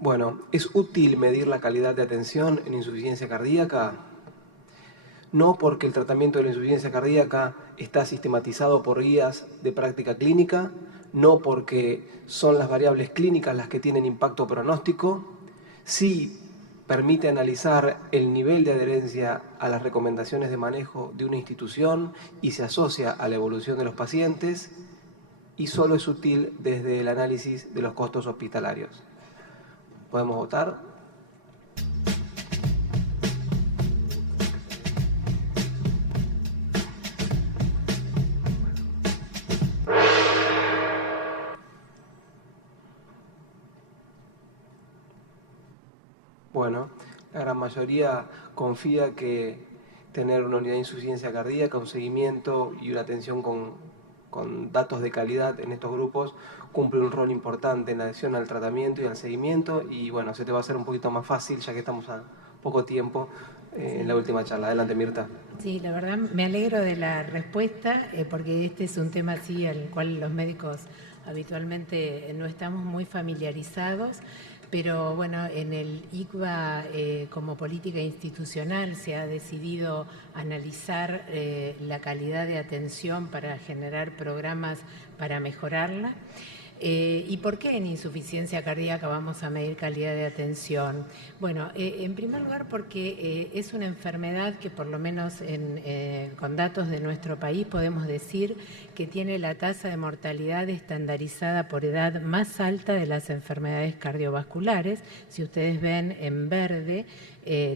Bueno, ¿es útil medir la calidad de atención en insuficiencia cardíaca? No, porque el tratamiento de la insuficiencia cardíaca está sistematizado por guías de práctica clínica, no porque son las variables clínicas las que tienen impacto pronóstico. Sí permite analizar el nivel de adherencia a las recomendaciones de manejo de una institución y se asocia a la evolución de los pacientes, y solo es útil desde el análisis de los costos hospitalarios. ¿Podemos votar? Bueno, la gran mayoría confía que tener una unidad de insuficiencia cardíaca, un seguimiento y una atención con datos de calidad en estos grupos cumple un rol importante en la adhesión al tratamiento y al seguimiento, y bueno, se te va a hacer un poquito más fácil ya que estamos a poco tiempo en la última charla. Adelante, Mirta. Sí, la verdad me alegro de la respuesta porque este es un tema así al cual los médicos habitualmente no estamos muy familiarizados, pero bueno, en el ICVA como política institucional se ha decidido analizar la calidad de atención para generar programas para mejorarla. ¿Y por qué en insuficiencia cardíaca vamos a medir calidad de atención? Bueno, en primer lugar porque es una enfermedad que por lo menos con datos de nuestro país podemos decir que tiene la tasa de mortalidad estandarizada por edad más alta de las enfermedades cardiovasculares. Si ustedes ven en verde,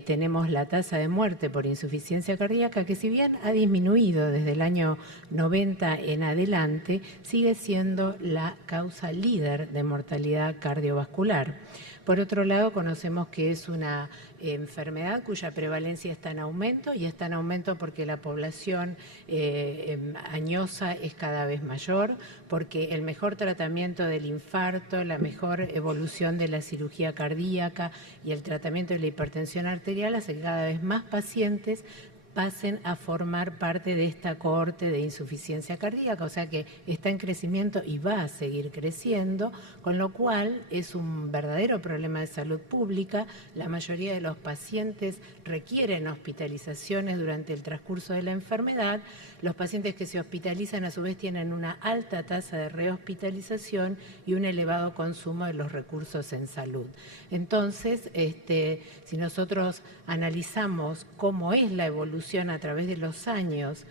tenemos la tasa de muerte por insuficiencia cardíaca, que si bien ha disminuido desde el año 90 en adelante, sigue siendo la causa líder de mortalidad cardiovascular. Por otro lado, conocemos que es una enfermedad cuya prevalencia está en aumento, y está en aumento porque la población añosa es cada vez mayor, porque el mejor tratamiento del infarto, la mejor evolución de la cirugía cardíaca y el tratamiento de la hipertensión arterial hace que cada vez más pacientes pasen a formar parte de esta cohorte de insuficiencia cardíaca, o sea que está en crecimiento y va a seguir creciendo, con lo cual es un verdadero problema de salud pública. La mayoría de los pacientes requieren hospitalizaciones durante el transcurso de la enfermedad. Los pacientes que se hospitalizan a su vez tienen una alta tasa de rehospitalización y un elevado consumo de los recursos en salud. Entonces, si nosotros analizamos cómo es la evolución a través de los años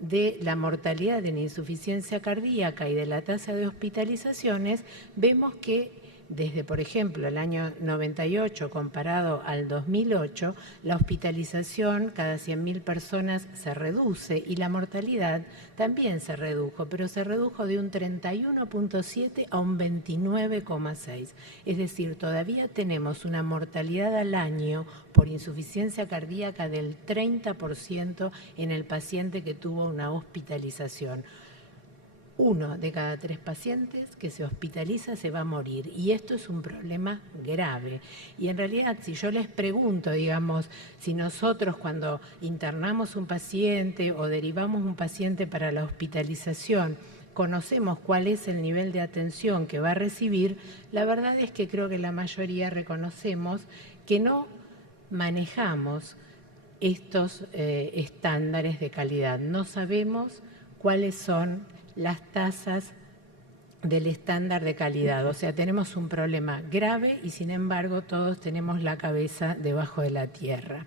de la mortalidad en insuficiencia cardíaca y de la tasa de hospitalizaciones, vemos que desde, por ejemplo, el año 98 comparado al 2008, la hospitalización cada 100.000 personas se reduce y la mortalidad también se redujo, pero se redujo de un 31,7 a un 29,6. Es decir, todavía tenemos una mortalidad al año por insuficiencia cardíaca del 30% en el paciente que tuvo una hospitalización. 1 de cada 3 pacientes que se hospitaliza se va a morir, y esto es un problema grave. Y en realidad, si yo les pregunto, digamos, si nosotros cuando internamos un paciente o derivamos un paciente para la hospitalización, conocemos cuál es el nivel de atención que va a recibir, la verdad es que creo que la mayoría reconocemos que no manejamos estos estándares de calidad. No sabemos cuáles son las tasas del estándar de calidad. O sea, tenemos un problema grave y sin embargo todos tenemos la cabeza debajo de la tierra.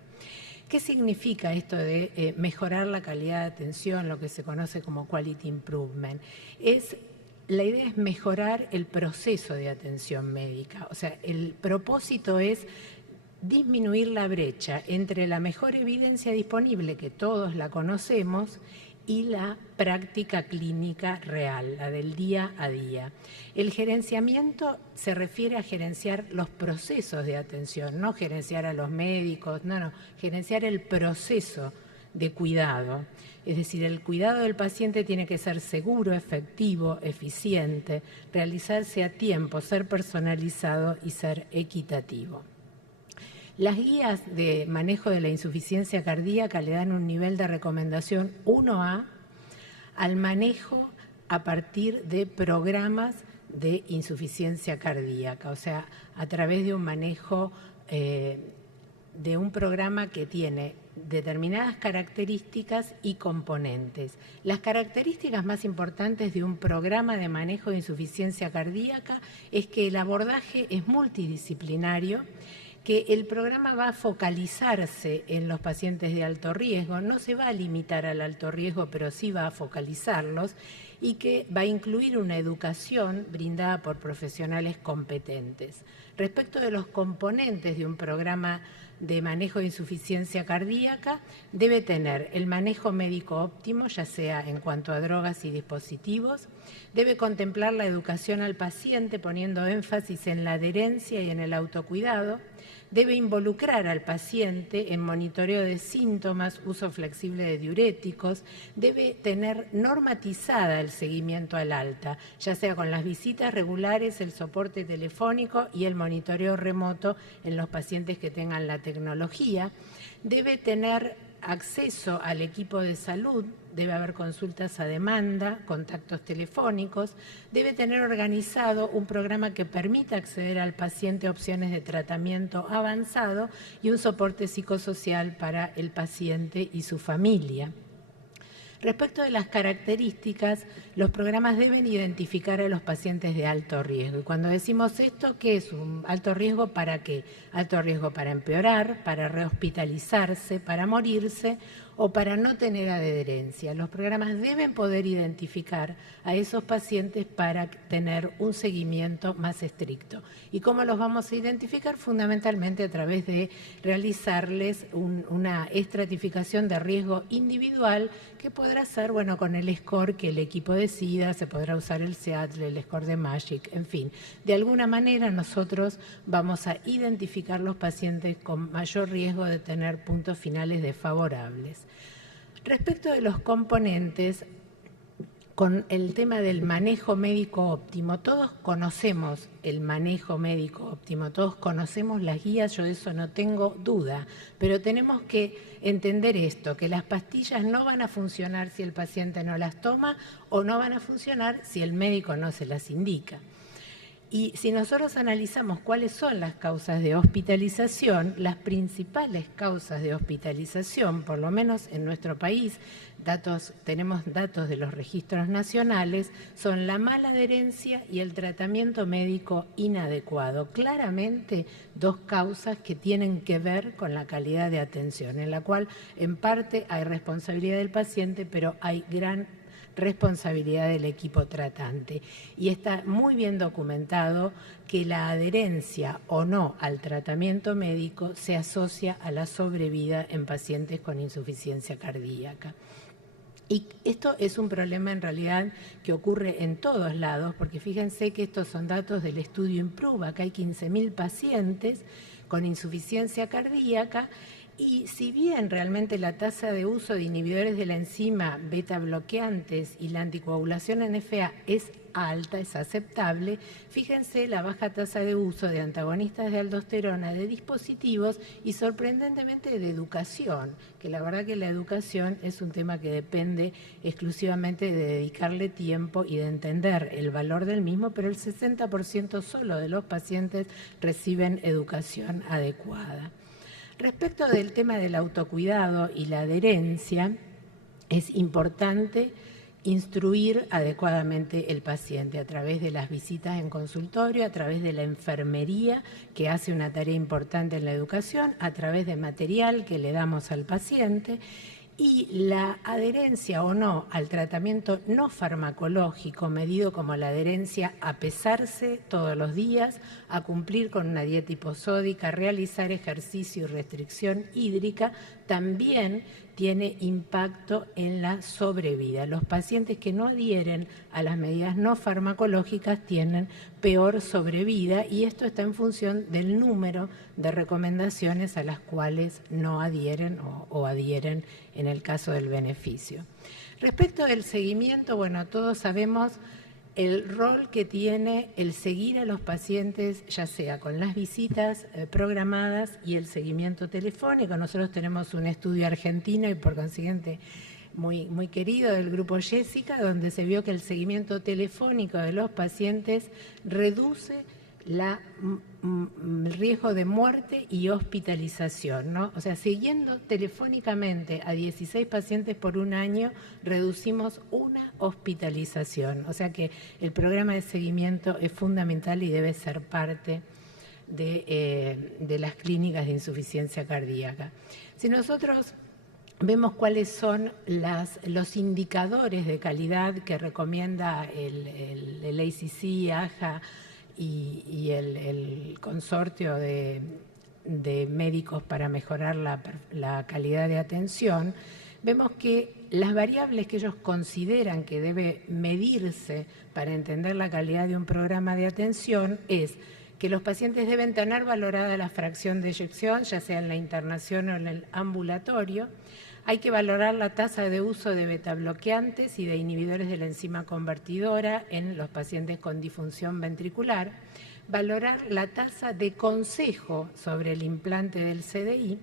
¿Qué significa esto de mejorar la calidad de atención, lo que se conoce como quality improvement? La idea es mejorar el proceso de atención médica. O sea, el propósito es disminuir la brecha entre la mejor evidencia disponible, que todos la conocemos, y la práctica clínica real, la del día a día. El gerenciamiento se refiere a gerenciar los procesos de atención, no gerenciar a los médicos, no, gerenciar el proceso de cuidado. Es decir, el cuidado del paciente tiene que ser seguro, efectivo, eficiente, realizarse a tiempo, ser personalizado y ser equitativo. Las guías de manejo de la insuficiencia cardíaca le dan un nivel de recomendación 1A al manejo a partir de programas de insuficiencia cardíaca, o sea, a través de un manejo de un programa que tiene determinadas características y componentes. Las características más importantes de un programa de manejo de insuficiencia cardíaca es que el abordaje es multidisciplinario, que el programa va a focalizarse en los pacientes de alto riesgo, no se va a limitar al alto riesgo, pero sí va a focalizarlos, y que va a incluir una educación brindada por profesionales competentes. Respecto de los componentes de un programa de manejo de insuficiencia cardíaca, debe tener el manejo médico óptimo, ya sea en cuanto a drogas y dispositivos, debe contemplar la educación al paciente poniendo énfasis en la adherencia y en el autocuidado, debe involucrar al paciente en monitoreo de síntomas, uso flexible de diuréticos, debe tener normatizada el seguimiento al alta, ya sea con las visitas regulares, el soporte telefónico y el monitoreo remoto en los pacientes que tengan la tecnología, debe tener acceso al equipo de salud, debe haber consultas a demanda, contactos telefónicos, debe tener organizado un programa que permita acceder al paciente a opciones de tratamiento avanzado y un soporte psicosocial para el paciente y su familia. Respecto de las características, los programas deben identificar a los pacientes de alto riesgo. Y cuando decimos esto, ¿qué es un alto riesgo? ¿Para qué? Alto riesgo para empeorar, para rehospitalizarse, para morirse o para no tener adherencia. Los programas deben poder identificar a esos pacientes para tener un seguimiento más estricto. ¿Y cómo los vamos a identificar? Fundamentalmente a través de realizarles una estratificación de riesgo individual que podrá ser, bueno, con el score que el equipo decida, se podrá usar el Seattle, el score de Magic, en fin. De alguna manera nosotros vamos a identificar los pacientes con mayor riesgo de tener puntos finales desfavorables. Respecto de los componentes, con el tema del manejo médico óptimo, todos conocemos el manejo médico óptimo, todos conocemos las guías, yo de eso no tengo duda, pero tenemos que entender esto, que las pastillas no van a funcionar si el paciente no las toma o no van a funcionar si el médico no se las indica. Y si nosotros analizamos cuáles son las causas de hospitalización, las principales causas de hospitalización, por lo menos en nuestro país, tenemos datos de los registros nacionales, son la mala adherencia y el tratamiento médico inadecuado. Claramente dos causas que tienen que ver con la calidad de atención, en la cual en parte hay responsabilidad del paciente, pero hay gran responsabilidad del equipo tratante. Y está muy bien documentado que la adherencia o no al tratamiento médico se asocia a la sobrevida en pacientes con insuficiencia cardíaca. Y esto es un problema en realidad que ocurre en todos lados, porque fíjense que estos son datos del estudio IMPROVE, acá hay 15.000 pacientes con insuficiencia cardíaca. Y si bien realmente la tasa de uso de inhibidores de la enzima beta bloqueantes y la anticoagulación NFA es alta, es aceptable, fíjense la baja tasa de uso de antagonistas de aldosterona de dispositivos y sorprendentemente de educación, que la verdad que la educación es un tema que depende exclusivamente de dedicarle tiempo y de entender el valor del mismo, pero el 60% solo de los pacientes reciben educación adecuada. Respecto del tema del autocuidado y la adherencia, es importante instruir adecuadamente el paciente a través de las visitas en consultorio, a través de la enfermería, que hace una tarea importante en la educación, a través de material que le damos al paciente. Y la adherencia o no al tratamiento no farmacológico, medido como la adherencia a pesarse todos los días, a cumplir con una dieta hiposódica, a realizar ejercicio y restricción hídrica, también tiene impacto en la sobrevida. Los pacientes que no adhieren a las medidas no farmacológicas tienen peor sobrevida y esto está en función del número de recomendaciones a las cuales no adhieren o adhieren en el caso del beneficio. Respecto del seguimiento, bueno, todos sabemos el rol que tiene el seguir a los pacientes, ya sea con las visitas programadas y el seguimiento telefónico. Nosotros tenemos un estudio argentino y por consiguiente muy querido del grupo Jessica, donde se vio que el seguimiento telefónico de los pacientes reduce el riesgo de muerte y hospitalización, ¿no? O sea, siguiendo telefónicamente a 16 pacientes por un año, reducimos una hospitalización. O sea que el programa de seguimiento es fundamental y debe ser parte de las clínicas de insuficiencia cardíaca. Si nosotros vemos cuáles son los indicadores de calidad que recomienda el ACC, AJA y el consorcio de médicos para mejorar la calidad de atención, vemos que las variables que ellos consideran que debe medirse para entender la calidad de un programa de atención es que los pacientes deben tener valorada la fracción de eyección, ya sea en la internación o en el ambulatorio. Hay que valorar la tasa de uso de betabloqueantes y de inhibidores de la enzima convertidora en los pacientes con disfunción ventricular, valorar la tasa de consejo sobre el implante del CDI.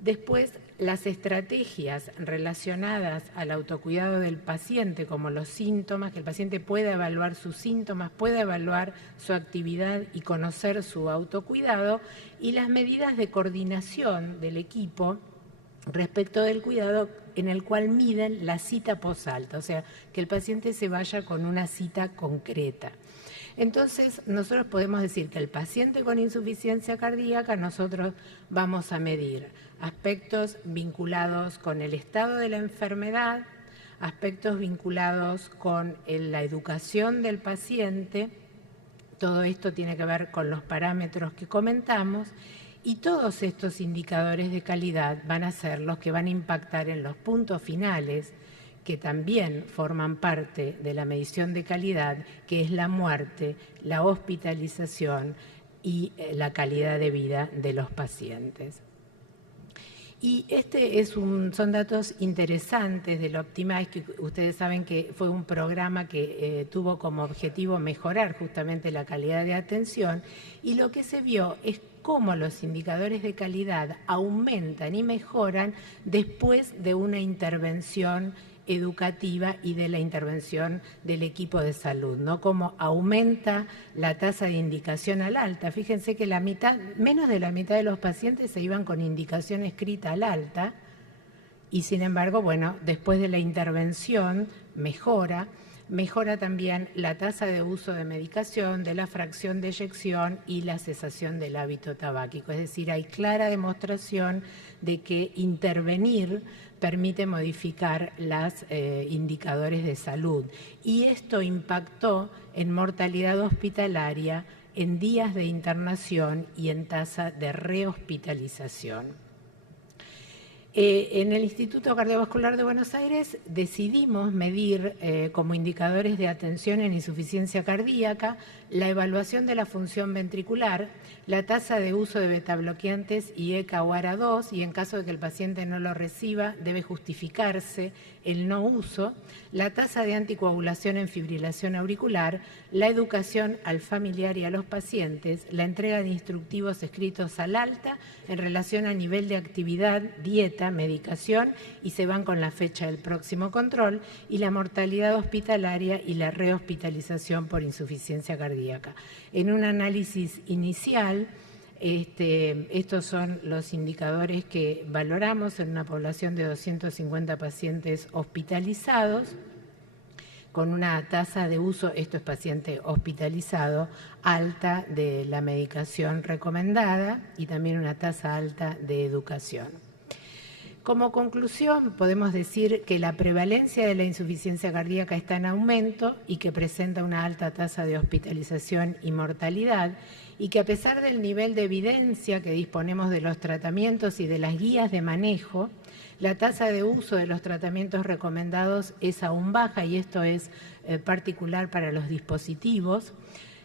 Después, las estrategias relacionadas al autocuidado del paciente, como los síntomas, que el paciente pueda evaluar sus síntomas, pueda evaluar su actividad y conocer su autocuidado, y las medidas de coordinación del equipo respecto del cuidado, en el cual miden la cita posalta, o sea, que el paciente se vaya con una cita concreta. Entonces, nosotros podemos decir que el paciente con insuficiencia cardíaca, nosotros vamos a medir aspectos vinculados con el estado de la enfermedad, aspectos vinculados con la educación del paciente, todo esto tiene que ver con los parámetros que comentamos, y todos estos indicadores de calidad van a ser los que van a impactar en los puntos finales, que también forman parte de la medición de calidad, que es la muerte, la hospitalización y la calidad de vida de los pacientes. Y son datos interesantes del Optimize, que ustedes saben que fue un programa que tuvo como objetivo mejorar justamente la calidad de atención, y lo que se vio es cómo los indicadores de calidad aumentan y mejoran después de una intervención educativa y de la intervención del equipo de salud, ¿no? Cómo aumenta la tasa de indicación al alta. Fíjense que menos de la mitad de los pacientes se iban con indicación escrita al alta, y sin embargo, bueno, después de la intervención mejora también la tasa de uso de medicación, de la fracción de eyección y la cesación del hábito tabáquico. Es decir, hay clara demostración de que intervenir permite modificar los indicadores de salud. Y esto impactó en mortalidad hospitalaria, en días de internación y en tasa de rehospitalización. En el Instituto Cardiovascular de Buenos Aires decidimos medir como indicadores de atención en insuficiencia cardíaca la evaluación de la función ventricular, la tasa de uso de betabloqueantes y ECA o ARA2, y en caso de que el paciente no lo reciba, debe justificarse el no uso, la tasa de anticoagulación en fibrilación auricular, la educación al familiar y a los pacientes, la entrega de instructivos escritos al alta en relación a nivel de actividad, dieta, medicación, y se van con la fecha del próximo control, y la mortalidad hospitalaria y la rehospitalización por insuficiencia cardíaca. En un análisis inicial, estos son los indicadores que valoramos en una población de 250 pacientes hospitalizados, con una tasa de uso, esto es paciente hospitalizado, alta de la medicación recomendada y también una tasa alta de educación. Como conclusión, podemos decir que la prevalencia de la insuficiencia cardíaca está en aumento y que presenta una alta tasa de hospitalización y mortalidad, y que a pesar del nivel de evidencia que disponemos de los tratamientos y de las guías de manejo, la tasa de uso de los tratamientos recomendados es aún baja, y esto es particular para los dispositivos.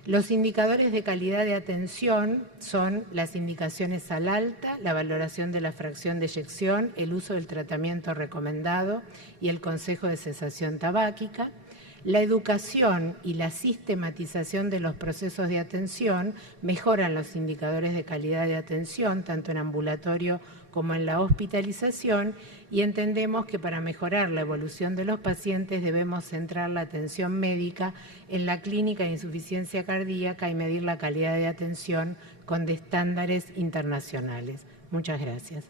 Los indicadores de calidad de atención son las indicaciones al alta, la valoración de la fracción de eyección, el uso del tratamiento recomendado y el consejo de cesación tabáquica. La educación y la sistematización de los procesos de atención mejoran los indicadores de calidad de atención, tanto en ambulatorio como en la hospitalización, y entendemos que para mejorar la evolución de los pacientes debemos centrar la atención médica en la clínica de insuficiencia cardíaca y medir la calidad de atención con estándares internacionales. Muchas gracias.